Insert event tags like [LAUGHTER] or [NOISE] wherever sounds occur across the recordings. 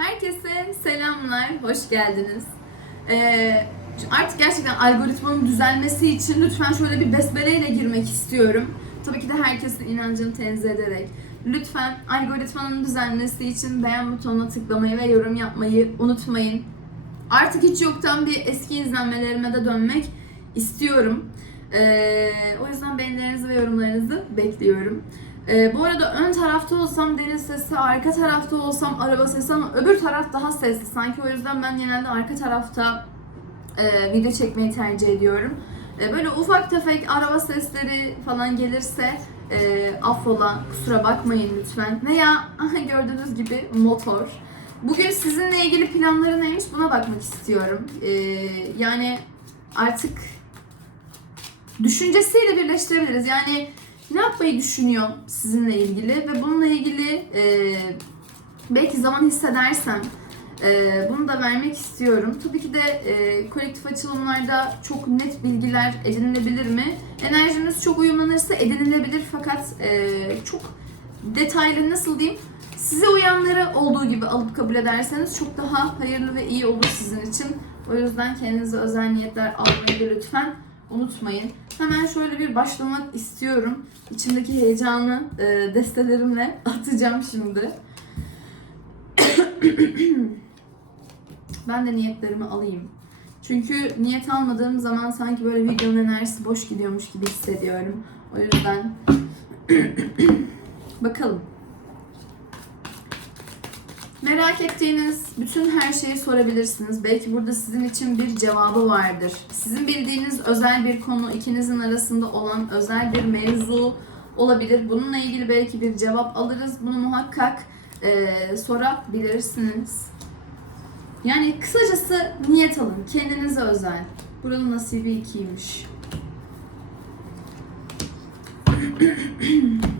Herkese selamlar, hoş geldiniz. Ee, artık gerçekten algoritmanın düzelmesi için lütfen şöyle bir besmeleyle girmek istiyorum. Tabii ki de herkesin inancını tenzih ederek. Lütfen algoritmanın düzelmesi için beğen butonuna tıklamayı ve yorum yapmayı unutmayın. Artık hiç yoktan bir eski izlenmelerime de dönmek istiyorum. Ee, o yüzden beğenilerinizi ve yorumlarınızı bekliyorum. Ee, bu arada ön tarafta olsam deniz sesi, arka tarafta olsam araba sesi ama öbür taraf daha sesli. Sanki o yüzden ben genelde arka tarafta e, video çekmeyi tercih ediyorum. E, böyle ufak tefek araba sesleri falan gelirse e, affola, kusura bakmayın lütfen. Veya [LAUGHS] gördüğünüz gibi motor. Bugün sizinle ilgili planları neymiş buna bakmak istiyorum. E, yani artık düşüncesiyle birleştirebiliriz. Yani ne yapmayı düşünüyor sizinle ilgili ve bununla ilgili e, belki zaman hissedersem e, bunu da vermek istiyorum. Tabii ki de e, kolektif açılımlarda çok net bilgiler edinilebilir mi? Enerjiniz çok uyumlanırsa edinilebilir fakat e, çok detaylı nasıl diyeyim size uyanları olduğu gibi alıp kabul ederseniz çok daha hayırlı ve iyi olur sizin için. O yüzden kendinize özel niyetler almayı da lütfen unutmayın. Hemen şöyle bir başlamak istiyorum. İçimdeki heyecanı e, destelerimle [LAUGHS] atacağım şimdi. ben de niyetlerimi alayım. Çünkü niyet almadığım zaman sanki böyle videonun enerjisi boş gidiyormuş gibi hissediyorum. O yüzden [CLEARS THROAT] bakalım. Merak ettiğiniz bütün her şeyi sorabilirsiniz. Belki burada sizin için bir cevabı vardır. Sizin bildiğiniz özel bir konu, ikinizin arasında olan özel bir mevzu olabilir. Bununla ilgili belki bir cevap alırız. Bunu muhakkak e, sorabilirsiniz. Yani kısacası niyet alın. Kendinize özel. Buranın nasibi ikiymiş. [CLEARS THROAT]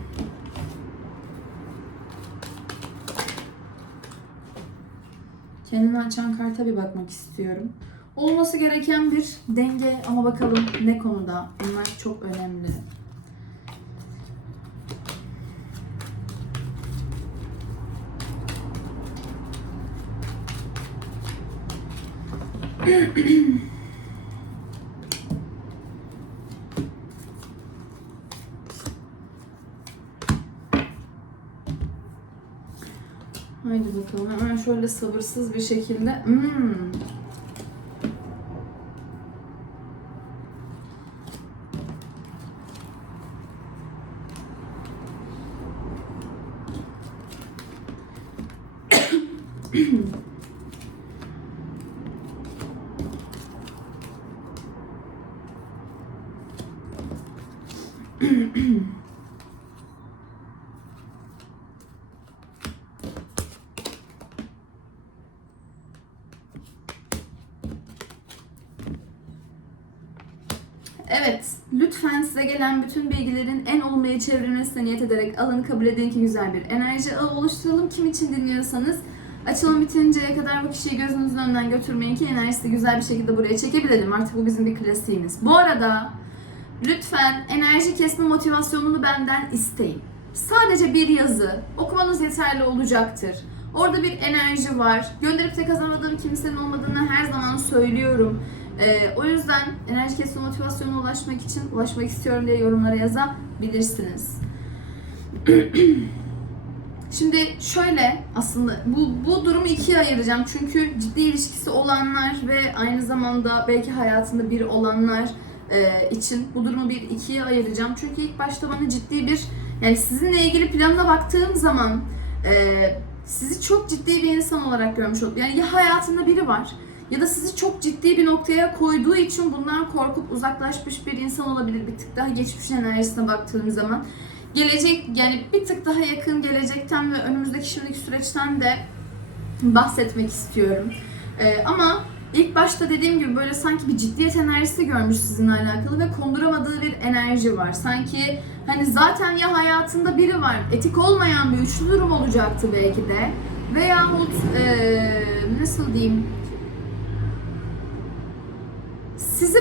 Kendini açan karta bir bakmak istiyorum. Olması gereken bir denge ama bakalım ne konuda. Bunlar çok önemli. [CLEARS THROAT] Haydi bakalım şöyle sabırsız bir şekilde. Hmm. Evet, lütfen size gelen bütün bilgilerin en olumluya çevrilmesine niyet ederek alın, kabul edin ki güzel bir enerji ağı oluşturalım. Kim için dinliyorsanız açılım bitinceye kadar bu kişiyi gözünüzün önünden götürmeyin ki enerjisi güzel bir şekilde buraya çekebilelim. Artık bu bizim bir klasiğimiz. Bu arada lütfen enerji kesme motivasyonunu benden isteyin. Sadece bir yazı okumanız yeterli olacaktır. Orada bir enerji var. Gönderip de kazanamadığım kimsenin olmadığını her zaman söylüyorum. Ee, o yüzden enerji kesme motivasyonuna ulaşmak için ulaşmak istiyorum diye yorumlara yazabilirsiniz. [CLEARS THROAT] Şimdi şöyle aslında bu, bu durumu ikiye ayıracağım. Çünkü ciddi ilişkisi olanlar ve aynı zamanda belki hayatında biri olanlar e, için bu durumu bir ikiye ayıracağım. Çünkü ilk başta bana ciddi bir yani sizinle ilgili planına baktığım zaman e, sizi çok ciddi bir insan olarak görmüş oldum. Yani ya hayatında biri var ya da sizi çok ciddi bir noktaya koyduğu için bundan korkup uzaklaşmış bir insan olabilir. Bir tık daha geçmiş enerjisine baktığım zaman. Gelecek yani bir tık daha yakın gelecekten ve önümüzdeki şimdiki süreçten de bahsetmek istiyorum. Ee, ama ilk başta dediğim gibi böyle sanki bir ciddiyet enerjisi görmüş sizinle alakalı ve konduramadığı bir enerji var. Sanki hani zaten ya hayatında biri var, etik olmayan bir üçlü durum olacaktı belki de. Veyahut ee, nasıl diyeyim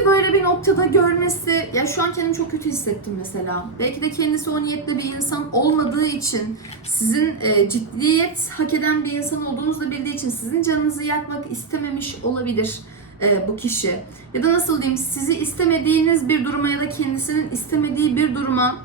sizi böyle bir noktada görmesi, ya şu an kendimi çok kötü hissettim mesela. Belki de kendisi o niyetle bir insan olmadığı için, sizin e, ciddiyet hak eden bir insan olduğunuzu da bildiği için sizin canınızı yakmak istememiş olabilir e, bu kişi. Ya da nasıl diyeyim sizi istemediğiniz bir duruma ya da kendisinin istemediği bir duruma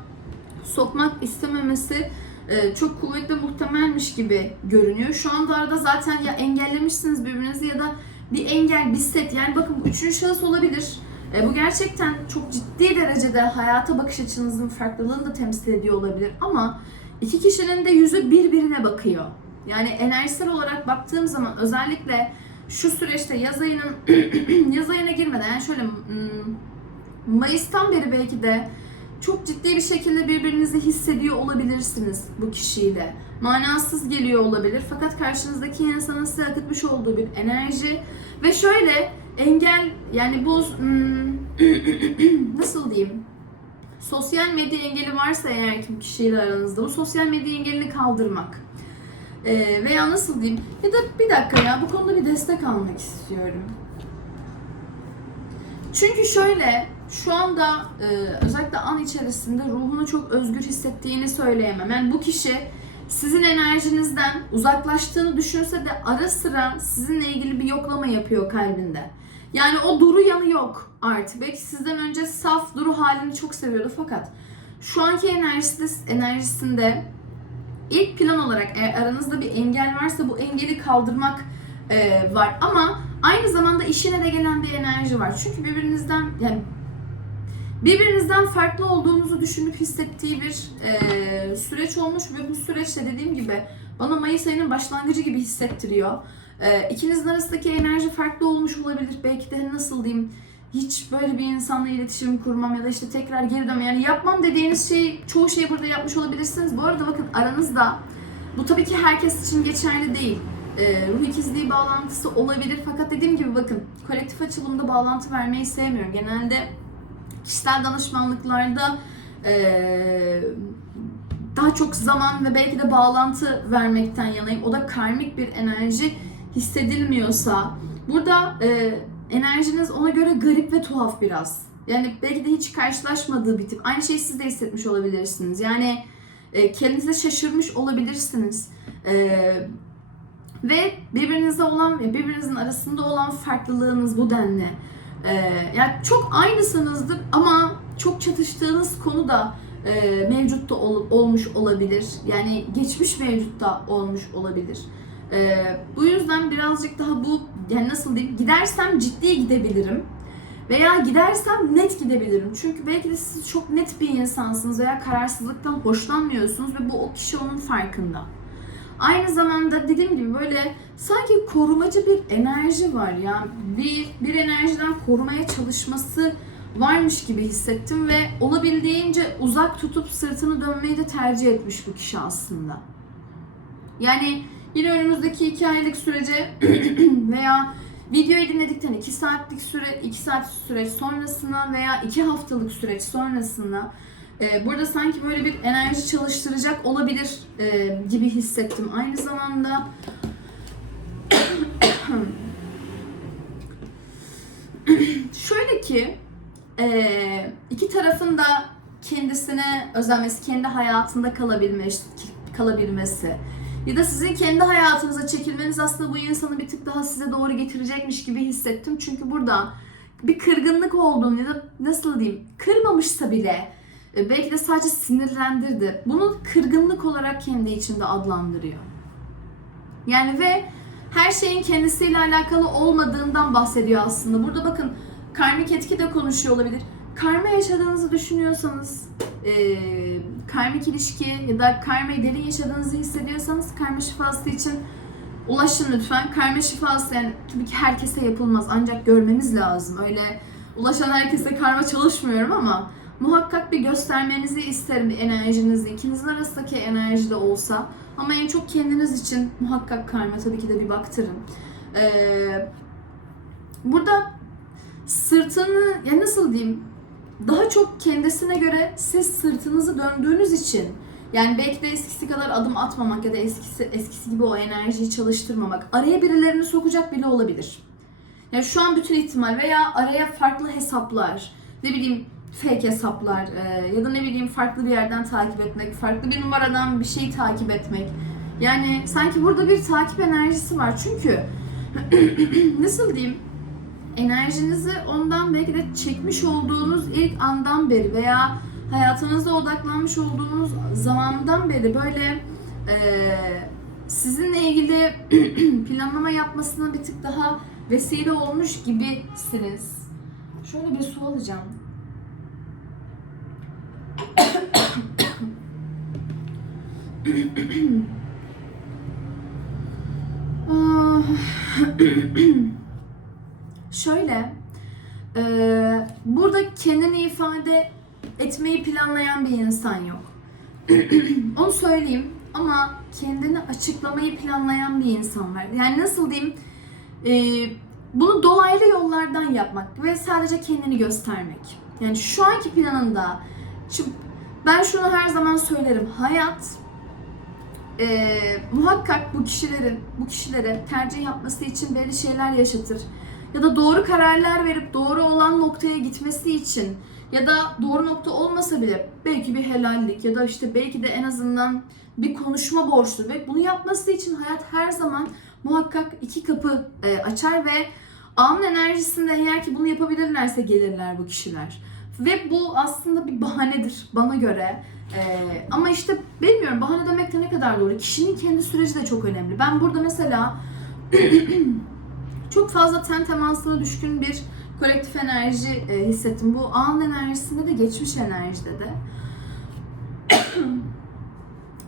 sokmak istememesi e, çok kuvvetli muhtemelmiş gibi görünüyor. Şu anda arada zaten ya engellemişsiniz birbirinizi ya da bir engel, bir set. Yani bakın üçüncü şahıs olabilir. E, bu gerçekten çok ciddi derecede hayata bakış açınızın farklılığını da temsil ediyor olabilir. Ama iki kişinin de yüzü birbirine bakıyor. Yani enerjisel olarak baktığım zaman özellikle şu süreçte yaz ayının [CLEARS THROAT] yaz ayına girmeden yani şöyle hmm, Mayıs'tan beri belki de çok ciddi bir şekilde birbirinizi hissediyor olabilirsiniz bu kişiyle. Manasız geliyor olabilir fakat karşınızdaki insanın size akıtmış olduğu bir enerji ve şöyle engel yani bu hmm, [CLEARS THROAT] nasıl diyeyim sosyal medya engeli varsa eğer ki kişiyle aranızda bu sosyal medya engelini kaldırmak Ee, veya nasıl diyeyim ya da bir dakika ya bu konuda bir destek almak istiyorum. Çünkü şöyle şu anda e, özellikle an içerisinde ruhunu çok özgür hissettiğini söyleyemem. Yani bu kişi sizin enerjinizden uzaklaştığını düşünse de ara sıra sizinle ilgili bir yoklama yapıyor kalbinde. Yani o duru yanı yok artık. Belki sizden önce saf duru halini çok seviyordu fakat şu anki enerjisinde, enerjisinde ilk plan olarak eğer aranızda bir engel varsa bu engeli kaldırmak e, var. Ama aynı zamanda işine de gelen bir enerji var. Çünkü birbirinizden yani birbirinizden farklı olduğunuzu düşünüp hissettiği bir e, süreç olmuş ve bu süreçte dediğim gibi bana Mayıs ayının başlangıcı gibi hissettiriyor. E, arasındaki enerji farklı olmuş olabilir. Belki de nasıl diyeyim hiç böyle bir insanla iletişim kurmam ya da işte tekrar geri dönmem. Yani yapmam dediğiniz şey çoğu şeyi burada yapmış olabilirsiniz. Bu arada bakın aranızda bu tabii ki herkes için geçerli değil. Ee, ruh ikizliği bağlantısı olabilir fakat dediğim gibi bakın kolektif açılımda bağlantı vermeyi sevmiyorum. Genelde kişisel danışmanlıklarda ee, daha çok zaman ve belki de bağlantı vermekten yanayım. O da karmik bir enerji hissedilmiyorsa burada e, enerjiniz ona göre garip ve tuhaf biraz. Yani belki de hiç karşılaşmadığı bir tip. Aynı şeyi siz de hissetmiş olabilirsiniz. Yani e, kendinize şaşırmış olabilirsiniz. E, ve birbirinizde olan birbirinizin arasında olan farklılığınız bu denli. E, yani çok aynısınızdır ama çok çatıştığınız konu da e, mevcutta ol, olmuş olabilir. Yani geçmiş mevcutta olmuş olabilir. E, bu yüzden birazcık daha bu yani nasıl diyeyim gidersem ciddi gidebilirim. Veya gidersem net gidebilirim. Çünkü belki de siz çok net bir insansınız veya kararsızlıktan hoşlanmıyorsunuz ve bu o kişi onun farkında. Aynı zamanda dediğim gibi böyle sanki korumacı bir enerji var ya. Bir, bir enerjiden korumaya çalışması varmış gibi hissettim ve olabildiğince uzak tutup sırtını dönmeyi de tercih etmiş bu kişi aslında. Yani yine önümüzdeki iki aylık sürece [CLEARS THROAT] veya videoyu dinledikten 2 saatlik süre, 2 saat süreç sonrasına veya 2 haftalık süreç sonrasında e, burada sanki böyle bir enerji çalıştıracak olabilir e, gibi hissettim. Aynı zamanda [CLEARS THROAT] şöyle ki e, iki tarafın da kendisine özenmesi, kendi hayatında kalabilmesi, kalabilmesi ya da sizin kendi hayatınıza çekilmeniz aslında bu insanı bir tık daha size doğru getirecekmiş gibi hissettim. Çünkü burada bir kırgınlık olduğunu ya da nasıl diyeyim kırmamışsa bile e, belki de sadece sinirlendirdi. Bunu kırgınlık olarak kendi içinde adlandırıyor. Yani ve her şeyin kendisiyle alakalı olmadığından bahsediyor aslında. Burada bakın karmik etki de konuşuyor olabilir. Karma yaşadığınızı düşünüyorsanız, e, karmik ilişki ya da karmayı derin yaşadığınızı hissediyorsanız karma şifası için ulaşın lütfen. Karma şifası yani tabii ki herkese yapılmaz ancak görmemiz lazım. Öyle ulaşan herkese karma çalışmıyorum ama muhakkak bir göstermenizi isterim bir enerjinizi. İkinizin arasındaki enerji de olsa. Ama en çok kendiniz için muhakkak karma tabii ki de bir baktırın. Ee, burada sırtını ya nasıl diyeyim daha çok kendisine göre siz sırtınızı döndüğünüz için yani belki de eskisi kadar adım atmamak ya da eskisi eskisi gibi o enerjiyi çalıştırmamak araya birilerini sokacak bile olabilir. Yani şu an bütün ihtimal veya araya farklı hesaplar, ne bileyim fake hesaplar e, ya da ne bileyim farklı bir yerden takip etmek, farklı bir numaradan bir şey takip etmek. Yani sanki burada bir takip enerjisi var. Çünkü [CLEARS THROAT] nasıl diyeyim? Enerjinizi ondan belki de çekmiş olduğunuz ilk andan beri veya hayatınızda odaklanmış olduğunuz zamandan beri böyle eee, sizinle ilgili [CLEARS THROAT] planlama yapmasına bir tık daha vesile olmuş gibisiniz. Şöyle bir su alacağım. [CLEARS THROAT] Ah. [CLEARS THROAT] Şöyle, eee, burada kendini ifade etmeyi planlayan bir insan yok. [CLEARS THROAT] Onu söyleyeyim ama kendini açıklamayı planlayan bir insan var. Yani nasıl diyeyim, eee, bunu dolaylı yollardan yapmak ve sadece kendini göstermek. Yani şu anki planında, şimdi ben şunu her zaman söylerim, hayat eee, muhakkak bu kişilerin bu kişilere tercih yapması için belli şeyler yaşatır. Ya da doğru kararlar verip doğru olan noktaya gitmesi için ya da doğru nokta olmasa bile belki bir helallik ya da işte belki de en azından bir konuşma borçlu ve bunu yapması için hayat her zaman muhakkak iki kapı e, açar ve anın enerjisinde eğer ki bunu yapabilirlerse gelirler bu kişiler. Ve bu aslında bir bahanedir bana göre. Ee, ama işte bilmiyorum bahane demek de ne kadar doğru. Kişinin kendi süreci de çok önemli. Ben burada mesela [CLEARS THROAT] çok fazla ten temasına düşkün bir kolektif enerji e, hissettim. Bu an enerjisinde de geçmiş enerjide de. [COUGHS]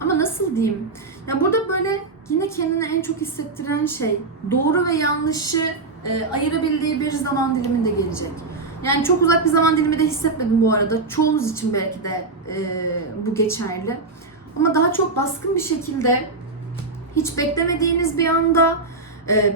Ama nasıl diyeyim? Ya burada böyle yine kendine en çok hissettiren şey doğru ve yanlışı e, ayırabildiği bir zaman diliminde gelecek. Yani çok uzak bir zaman dilimi de hissetmedim bu arada. Çoğunuz için belki de e, bu geçerli. Ama daha çok baskın bir şekilde hiç beklemediğiniz bir anda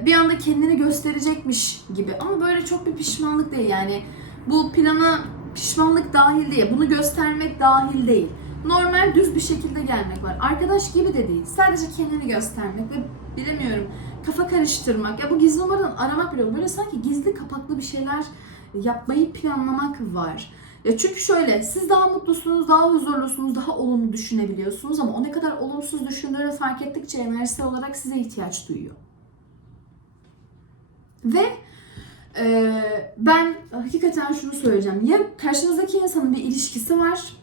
bir anda kendini gösterecekmiş gibi. Ama böyle çok bir pişmanlık değil yani. Bu plana pişmanlık dahil değil. Bunu göstermek dahil değil. Normal düz bir şekilde gelmek var. Arkadaş gibi de değil. Sadece kendini göstermek ve bilemiyorum kafa karıştırmak. Ya bu gizli numaradan aramak bile böyle sanki gizli kapaklı bir şeyler yapmayı planlamak var. Ya çünkü şöyle, siz daha mutlusunuz, daha huzurlusunuz, daha olumlu düşünebiliyorsunuz ama o ne kadar olumsuz düşündüğünü fark ettikçe enerjisel olarak size ihtiyaç duyuyor. Ve e, ben hakikaten şunu söyleyeceğim. Ya karşınızdaki insanın bir ilişkisi var,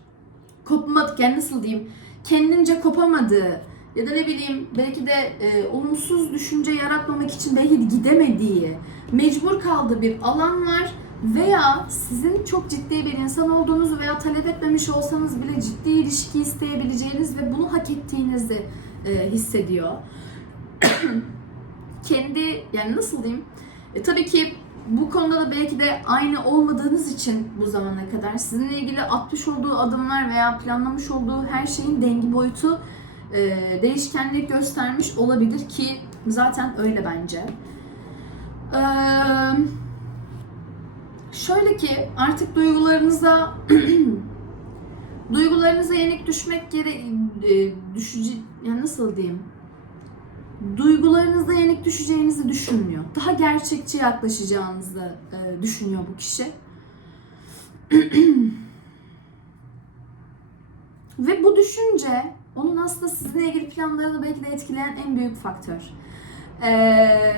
kopmadık yani nasıl diyeyim, kendince kopamadığı ya da ne bileyim belki de e, olumsuz düşünce yaratmamak için belki de gidemediği, mecbur kaldığı bir alan var veya sizin çok ciddi bir insan olduğunuzu veya talep etmemiş olsanız bile ciddi ilişki isteyebileceğiniz ve bunu hak ettiğinizi e, hissediyor. [COUGHS] Kendi yani nasıl diyeyim? E, tabii ki bu konuda da belki de aynı olmadığınız için bu zamana kadar sizinle ilgili atmış olduğu adımlar veya planlamış olduğu her şeyin dengi boyutu e, değişkenlik göstermiş olabilir ki zaten öyle bence. Eee Şöyle ki artık duygularınıza [CLEARS THROAT] duygularınıza yenik düşmek gere e, düşücü yani nasıl diyeyim? Duygularınıza yenik düşeceğinizi düşünmüyor. Daha gerçekçi yaklaşacağınızı e, düşünüyor bu kişi. [CLEARS THROAT] Ve bu düşünce onun aslında sizinle ilgili planlarını belki de etkileyen en büyük faktör. Eee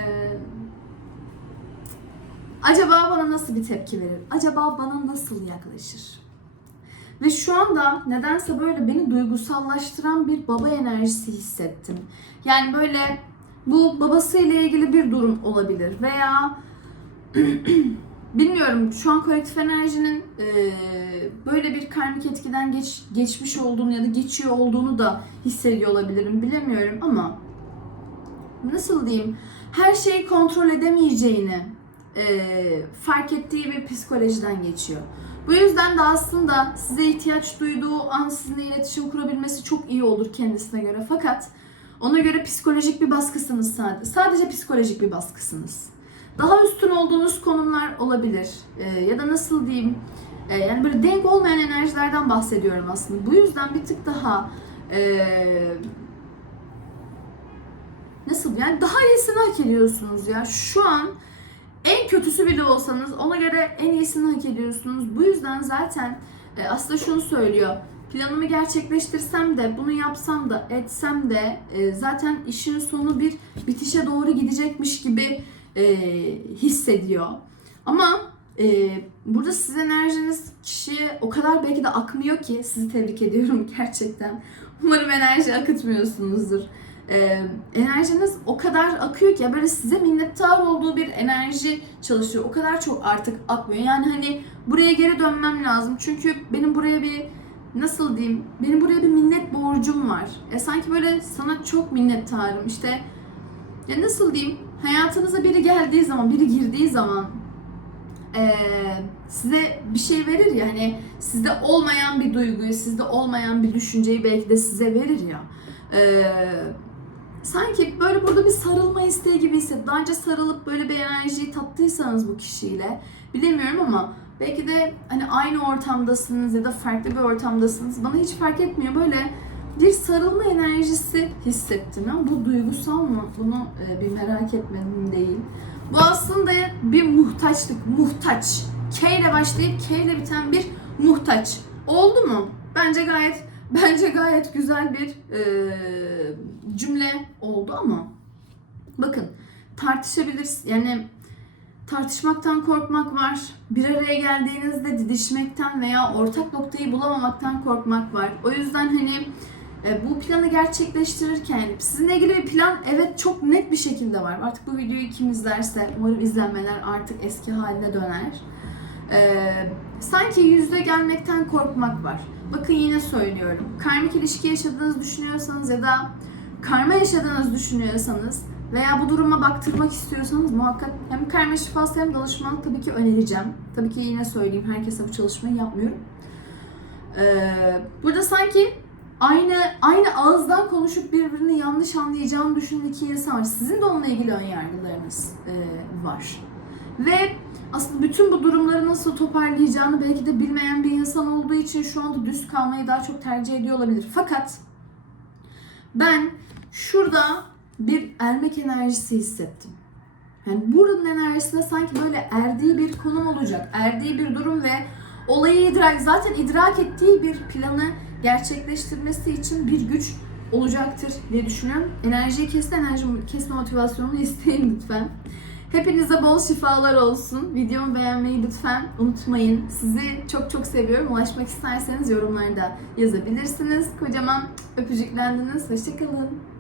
Acaba bana nasıl bir tepki verir? Acaba bana nasıl yaklaşır? Ve şu anda nedense böyle beni duygusallaştıran bir baba enerjisi hissettim. Yani böyle bu babasıyla ilgili bir durum olabilir veya [CLEARS THROAT] bilmiyorum şu an kolektif enerjinin e, böyle bir karmik etkiden geç, geçmiş olduğunu ya da geçiyor olduğunu da hissediyor olabilirim bilemiyorum ama nasıl diyeyim her şeyi kontrol edemeyeceğini e, fark ettiği bir psikolojiden geçiyor. Bu yüzden de aslında size ihtiyaç duyduğu an sizinle iletişim kurabilmesi çok iyi olur kendisine göre. Fakat ona göre psikolojik bir baskısınız sadece. Sadece psikolojik bir baskısınız. Daha üstün olduğunuz konumlar olabilir. E, ya da nasıl diyeyim, e, yani böyle denk olmayan enerjilerden bahsediyorum aslında. Bu yüzden bir tık daha e, nasıl yani daha iyisini hak ediyorsunuz ya. Şu an en kötüsü bile olsanız ona göre en iyisini hak ediyorsunuz. Bu yüzden zaten e, aslında şunu söylüyor. planımı gerçekleştirsem de bunu yapsam da etsem de e, zaten işin sonu bir bitişe doğru gidecekmiş gibi e, hissediyor. Ama e, burada siz enerjiniz kişiye o kadar belki de akmıyor ki sizi tebrik ediyorum [LAUGHS] gerçekten. Umarım enerji akıtmıyorsunuzdur. E, enerjiniz o kadar akıyor ki ya böyle size minnettar olduğu bir enerji çalışıyor. O kadar çok artık akmıyor. Yani hani buraya geri dönmem lazım. Çünkü benim buraya bir nasıl diyeyim? Benim buraya bir minnet borcum var. E sanki böyle sana çok minnettarım. İşte ya nasıl diyeyim? Hayatınıza biri geldiği zaman, biri girdiği zaman eee, size bir şey verir ya hani sizde olmayan bir duyguyu, sizde olmayan bir düşünceyi belki de size verir ya. Eee, sanki böyle burada bir sarılma isteği gibi hisset. Daha önce sarılıp böyle bir enerjiyi tattıysanız bu kişiyle bilemiyorum ama belki de hani aynı ortamdasınız ya da farklı bir ortamdasınız. Bana hiç fark etmiyor. Böyle bir sarılma enerjisi hissettim. Ama bu duygusal mı? Bunu e, bir merak etmedim değil. Bu aslında bir muhtaçlık. Muhtaç. K ile başlayıp K ile biten bir muhtaç. Oldu mu? Bence gayet bence gayet güzel bir e, cümle oldu ama bakın tartışabiliriz. Yani tartışmaktan korkmak var. Bir araya geldiğinizde didişmekten veya ortak noktayı bulamamaktan korkmak var. O yüzden hani e, bu planı gerçekleştirirken sizinle ilgili bir plan evet çok net bir şekilde var. Artık bu videoyu kim izlerse umarım izlenmeler artık eski haline döner. Sanki yüzde gelmekten korkmak var. Bakın yine söylüyorum. Karmik ilişki yaşadığınızı düşünüyorsanız ya da karma yaşadığınızı düşünüyorsanız veya bu duruma baktırmak istiyorsanız muhakkak hem karma şifası hem danışmanlık tabii ki önereceğim. Tabii ki yine söyleyeyim herkese bu çalışmayı yapmıyorum. Ee, burada sanki aynı aynı ağızdan konuşup birbirini yanlış anlayacağını düşünen iki insan var. Sizin de onunla ilgili ön yargılarınız e, var. Ve aslında bütün bu durumları nasıl toparlayacağını belki de bilmeyen bir insan olduğu için şu anda düz kalmayı daha çok tercih ediyor olabilir. Fakat ben şurada bir ermek enerjisi hissettim. Yani buranın enerjisine sanki böyle erdiği bir konum olacak, erdiği bir durum ve olayı idrak, zaten idrak ettiği bir planı gerçekleştirmesi için bir güç olacaktır diye düşünüyorum. Enerjiyi kesme, enerji kesme motivasyonunu [LAUGHS] isteyin lütfen. Hepinize bol şifalar olsun. Videomu beğenmeyi lütfen unutmayın. Sizi çok çok seviyorum. Ulaşmak isterseniz yorumlarda yazabilirsiniz. Kocaman öpücüklendiniz. Hoşçakalın.